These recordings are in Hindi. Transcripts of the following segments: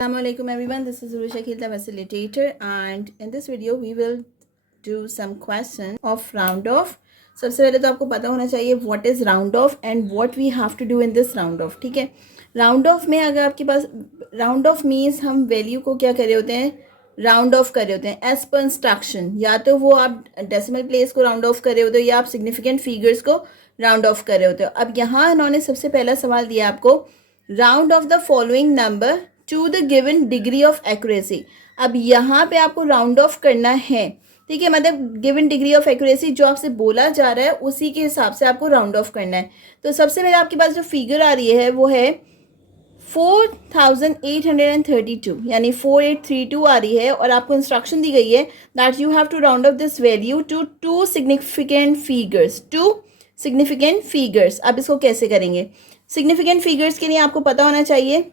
Assalamualaikum everyone, this is Urusha Khil, the facilitator, and in this video we will do some question of round off. सबसे पहले तो आपको पता होना चाहिए what is round off and what we have to do in this round off. ठीक है, राउंड ऑफ में अगर आपके पास राउंड ऑफ मीन्स हम वैल्यू को क्या कर रहे होते हैं, राउंड ऑफ कर रहे होते हैं एज पर इंस्ट्रक्शन. या तो वो आप डेसिमल प्लेस को राउंड ऑफ कर रहे होते हो या आप सिग्निफिकेंट फिगर्स को राउंड ऑफ कर रहे होते हो. अब यहाँ इन्होंने सबसे पहला सवाल दिया आपको, round of the following number two the given degree of accuracy. अब यहाँ पे आपको राउंड ऑफ करना है. ठीक है, मतलब गिवन डिग्री ऑफ एक्यूरेसी जो आपसे बोला जा रहा है उसी के हिसाब से आपको राउंड ऑफ करना है. तो सबसे पहले आपके पास जो फिगर आ रही है वो है 4832, यानी 4832 आ रही है और आपको इंस्ट्रक्शन दी गई है that you have to round off this value to two significant figures. अब इसको कैसे करेंगे? सिग्निफिकेंट फिगर्स के लिए आपको पता होना चाहिए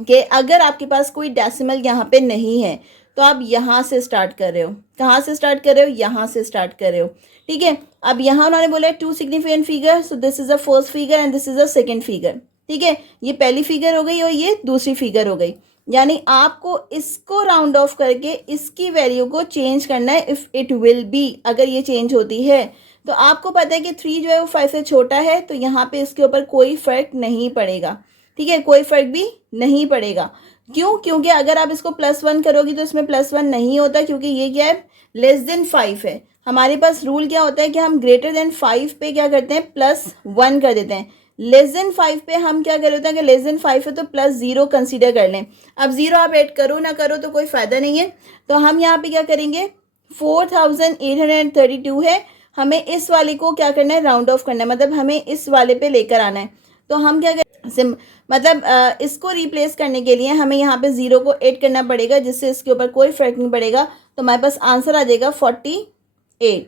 कि अगर आपके पास कोई डेसिमल यहाँ पे नहीं है तो आप यहाँ से स्टार्ट कर रहे हो. कहाँ से स्टार्ट कर रहे हो? यहाँ से स्टार्ट कर रहे हो. ठीक है, अब यहाँ उन्होंने बोला है two significant figure, so this is a first figure and this is a second figure. ठीक है, ये पहली फिगर हो गई और ये दूसरी फिगर हो गई. यानी आपको इसको राउंड ऑफ करके इसकी वैल्यू को चेंज करना है. इफ़ इट विल बी, अगर ये चेंज होती है तो आपको पता है कि 3 जो है वो 5 से छोटा है, तो यहाँ पे इसके ऊपर कोई फर्क नहीं पड़ेगा. ठीक है, कोई फर्क भी नहीं पड़ेगा. क्यों? क्योंकि अगर आप इसको +1 करोगी तो इसमें +1 नहीं होता, क्योंकि ये क्या है, लेस देन 5 है. हमारे पास रूल क्या होता है कि हम ग्रेटर देन 5 पे क्या करते हैं, +1 कर देते हैं. लेस देन 5 पे हम क्या कर रहे होते हैं कि लेस देन 5 है तो +0 कंसीडर कर लें. अब 0 आप ऐड करो ना करो तो कोई फ़ायदा नहीं है. तो हम यहाँ पे क्या करेंगे, 4832 है, हमें इस वाले को क्या करना है, राउंड ऑफ करना है, मतलब हमें इस वाले पे लेकर आना है. तो हम क्या करें, मतलब इसको रिप्लेस करने के लिए हमें यहाँ पे 0 को ऐड करना पड़ेगा, जिससे इसके ऊपर कोई फर्क नहीं पड़ेगा. तो हमारे पास आंसर आ जाएगा 48.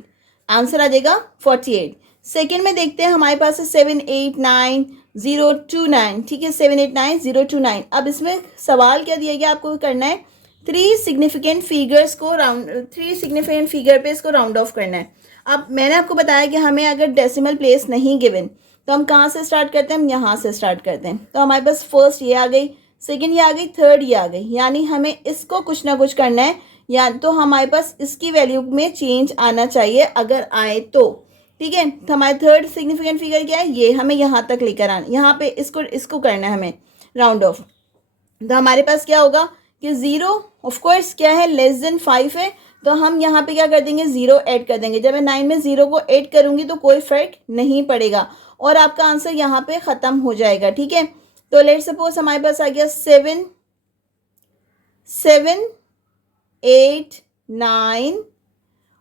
आंसर आ जाएगा 48. सेकेंड में देखते हैं, हमारे पास है 789029. ठीक है, 789029. अब इसमें सवाल क्या दिया गया, आपको करना है 3 सिग्निफिकेंट फिगर्स को राउंड, 3 सिग्निफिकेंट फिगर पे इसको राउंड ऑफ करना है. अब मैंने आपको बताया कि हमें अगर डेसिमल प्लेस नहीं गिवन तो हम कहाँ से स्टार्ट करते हैं, हम यहाँ से स्टार्ट करते हैं. तो हमारे पास फर्स्ट ये आ गई, सेकंड ये आ गई, थर्ड ये आ गई. यानी हमें इसको कुछ ना कुछ करना है, या तो हमारे पास इसकी वैल्यू में चेंज आना चाहिए. अगर आए तो ठीक है. तो हमारे थर्ड सिग्निफिकेंट फिगर क्या है, ये हमें यहाँ तक लेकर आना, यहाँ पे इसको करना है हमें राउंड ऑफ. तो हमारे पास क्या होगा कि 0 ऑफकोर्स क्या है, लेस देन 5 है, तो हम यहाँ पे क्या कर देंगे, 0 ऐड कर देंगे. जब मैं 9 में 0 को ऐड करूँगी तो कोई फर्क नहीं पड़ेगा और आपका आंसर यहाँ पे ख़त्म हो जाएगा. ठीक है, तो लेट सपोज हमारे पास आ गया 7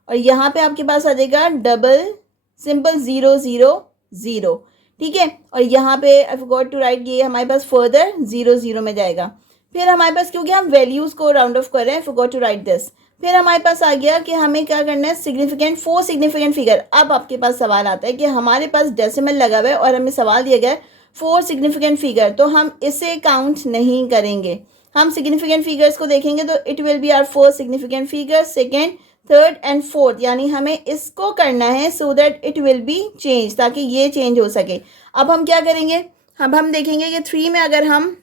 और यहाँ पे आपके पास आ जाएगा डबल सिंपल 000. ठीक है, और यहाँ पे आई फॉरगॉट टू राइट, ये हमारे पास फर्दर 0 में जाएगा. फिर हमारे पास, क्योंकि हम वैल्यूज़ को राउंड ऑफ कर रहे हैं, I forgot to write this. फिर हमारे पास आ गया कि हमें क्या करना है, 4 सिग्निफिकेंट फिगर. अब आपके पास सवाल आता है कि हमारे पास डेसिमल लगा हुआ है और हमें सवाल दिया गया है 4 सिग्निफिकेंट फिगर, तो हम इसे काउंट नहीं करेंगे. हम सिग्निफिकेंट फिगर्स को देखेंगे तो it will be our 4 significant figure, second, third and fourth. यानी हमें इसको करना है so that it will be change, ताकि ये चेंज हो सके. अब हम क्या करेंगे, अब हम देखेंगे कि 3 में अगर हम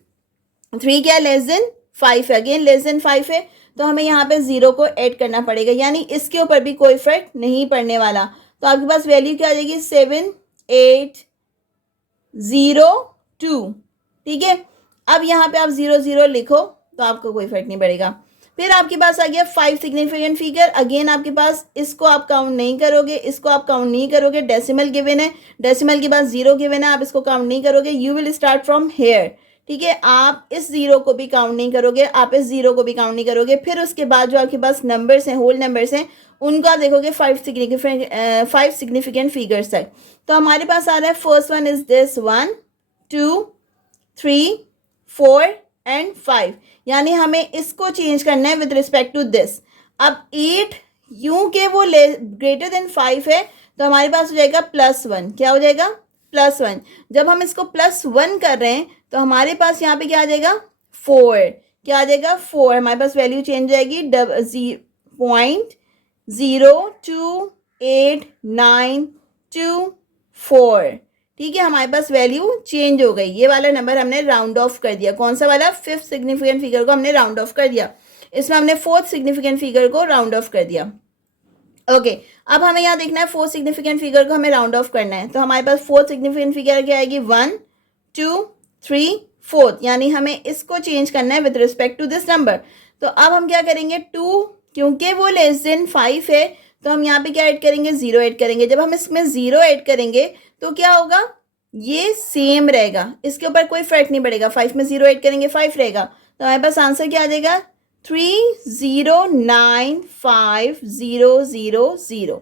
3 क्या लेस देन 5 है, अगेन लेस देन 5 है, तो हमें यहाँ पे 0 को ऐड करना पड़ेगा. यानी इसके ऊपर भी कोई फर्क नहीं पड़ने वाला. तो आपके पास वैल्यू क्या आ जाएगी, 7802. ठीक है, अब यहाँ पे आप 00 लिखो तो आपको कोई फर्क नहीं पड़ेगा. फिर आपके पास आ गया 5 सिग्निफिकेंट फिगर. अगेन आपके पास इसको आप काउंट नहीं करोगे, इसको आप काउंट नहीं करोगे, डेसिमल गिवन है, डेसिमल के बाद 0 गिवन है, आप इसको काउंट नहीं करोगे. You will start from here. ठीक है, आप इस 0 को भी काउंट नहीं करोगे, आप इस 0 को भी काउंट नहीं करोगे. फिर उसके बाद जो आपके पास नंबर्स हैं, होल नंबर्स हैं, उनको आप देखोगे 5 सिग्निफिकेंट फिगर्स तक. तो हमारे पास आ रहा है first one is this 1 2 3 4 and 5. यानी हमें इसको चेंज करना है विद रिस्पेक्ट टू दिस. अब 8 यूं के वो ग्रेटर देन 5 है, तो हमारे पास हो जाएगा +1. क्या हो जाएगा, +1. जब हम इसको +1 कर रहे हैं तो हमारे पास यहाँ पे क्या आ जाएगा, 4. क्या आ जाएगा, 4. हमारे पास वैल्यू चेंज जाएगी 0.02892 4. ठीक है, हमारे पास वैल्यू चेंज हो गई, ये वाला नंबर हमने राउंड ऑफ कर दिया। कौन सा वाला? 5th सिग्निफिकेंट फिगर को हमने राउंड ऑफ कर दिया। इसमें हमने 4th सिग्निफिकेंट फिगर को राउंड ऑफ कर दिया। ओके, अब हमें यहाँ देखना है 4th सिग्निफिकेंट फिगर को हमें राउंड ऑफ करना है, तो हमारे पास 4th सिग्निफिकेंट फिगर क्या आएगी? 1 2 3 4, यानी हमें इसको चेंज करना है with respect to this number. तो अब हम क्या करेंगे? 2, क्योंकि वो लेस देन 5 है तो हम यहाँ पे क्या ऐड करेंगे? 0 ऐड करेंगे। जब हम इसमें 0 ऐड करेंगे तो क्या होगा? ये सेम रहेगा, इसके ऊपर कोई फर्क नहीं पड़ेगा। 5 में 0 ऐड करेंगे 5 रहेगा, तो हमारे पास आंसर क्या आ जाएगा? 30950000।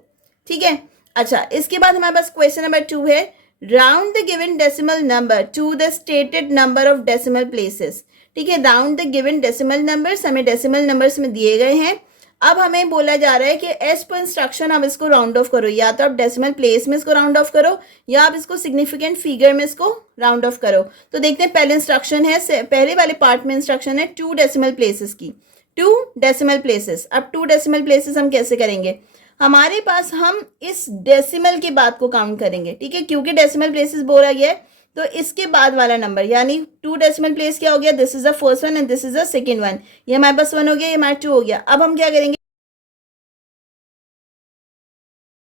ठीक है, अच्छा, इसके बाद हमारे पास क्वेश्चन नंबर 2 है, round the given decimal number two the stated number of decimal places. ठीक है, round the given decimal numbers, हमें डेसिमल नंबर्स में दिए गए हैं। अब हमें बोला जा रहा है कि एज पर इंस्ट्रक्शन आप इसको राउंड ऑफ करो, या तो आप डेसिमल प्लेस में इसको राउंड ऑफ करो या आप इसको सिग्निफिकेंट फिगर में इसको राउंड ऑफ करो। तो देखते हैं, पहले इंस्ट्रक्शन है, पहले वाले पार्ट में इंस्ट्रक्शन है 2 डेसिमल प्लेसेस की, 2 डेसिमल प्लेसेस। अब 2 डेसिमल प्लेसेस हम कैसे करेंगे? हमारे पास हम इस डेसिमल के बाद को काउंट करेंगे। ठीक है, क्योंकि डेसिमल प्लेसेस बोला गया है तो इसके बाद वाला नंबर, यानी 2 डेसिमल प्लेस क्या हो गया? This is the first one and this is the second one. ये हमारे पास 1 हो गया, ये हमारा 2 हो गया। अब हम क्या करेंगे?